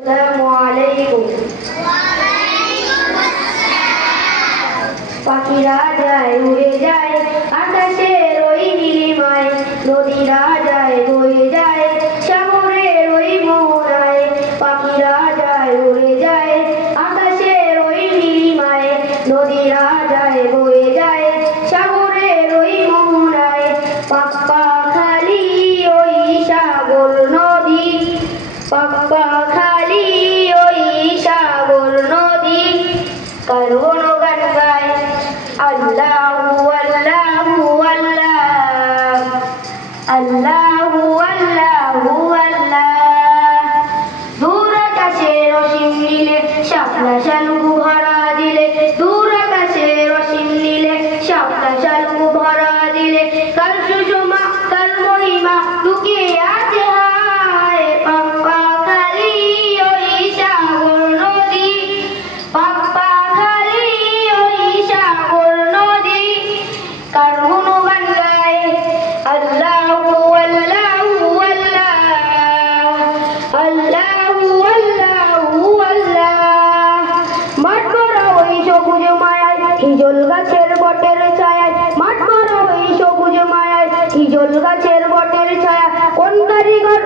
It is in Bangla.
আসসালামুয়ালাইকুম। পাখিরা যায় উড়ে যায় আকাশের ওই নীলিমায়, নদীরা যায় বয়ে যায় সাগরের ওই মোহনায়। পাখিরা যায় উড়ে যায় আকাশের ওই নীলিমায়, নদীরা যায় বয়ে যায় সাগরের ওই মোহনায়। পাক্কা খালি ওই সাগর নদী, পাক্কা খালি ওই সাগর নদী, কার গুণগান গায় আল্লাহু আল্লাহু আল্লাহ, আল্লাহু আল্লাহু আল্লাহ। দূর আকাশের অসীম নীলে শাপলা শালুক ভরা দিলে, দূর আকাশের অসীম নীলে শাপলা শালুক ভরা দিলে, কার সুষমা কার মহিমা লুকিয়ে আছে হায়। পাক্কা খালি ওই সাগর নদী, পাক্কা খালি ওই সাগর নদী, কার গুণগান গায় আল্লাহু আল্লাহু আল্লাহ, আল্লাহু আল্লাহু আল্লাহ। মাঠ ভরা ওই সবুজ মায়ায় হিজল গাছের বটের ছায়ায়, মাঠ ভরা ওই সবুজ মায়ায় হিজল গাছের বটের ছায়া। কোন কারিগর